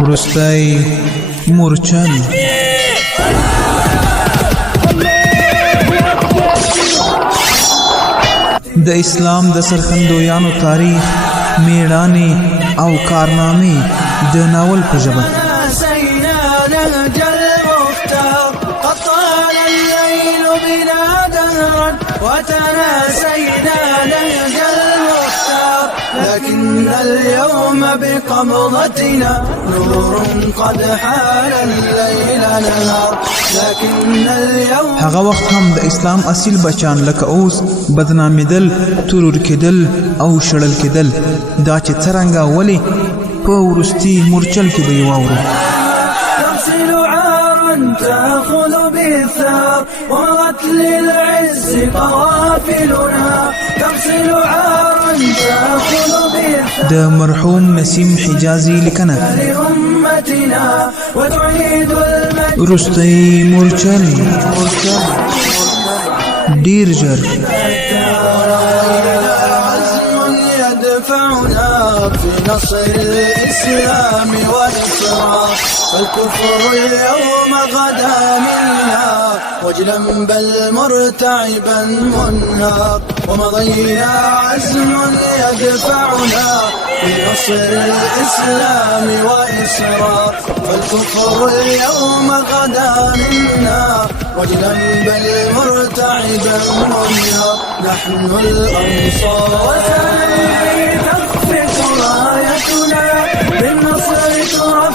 وروستی مورچل د اسلام د سرخندویانو تاریخ، میړانې او کارنامې د ناول په ژبه. لكن اليوم بقبضتنا نور قد حال الليل نهار. لكن اليوم هغه وخت هم د اسلام اصیل بچان لکه اوس بدنامیدل، ترور کېدل او شړل کېدل، دا چې څرنګه ولې په وروستي مورچل کې به یې واورو. تغسل عارا تأخذ بالثار ومضت للعز قوافلنا. تغسل عارا تأخذ بالثار د مرحوم نسیم حجازي لیکنه. لأمتنا وتعيد المجد. وروستی مورچل ډیر ژر يدفعنا في نصر الإسلام والإسراء. فالكفر اليوم غدا منا وجلا بل مرتعبا منهار. ومضينا عزم يدفعنا في نصر الإسلام والإسراء. فالكفر اليوم غدا منا وجلا بل مرتعبا منهار. نحن الأنصار تخفق رايتنا بالنصر ترفع.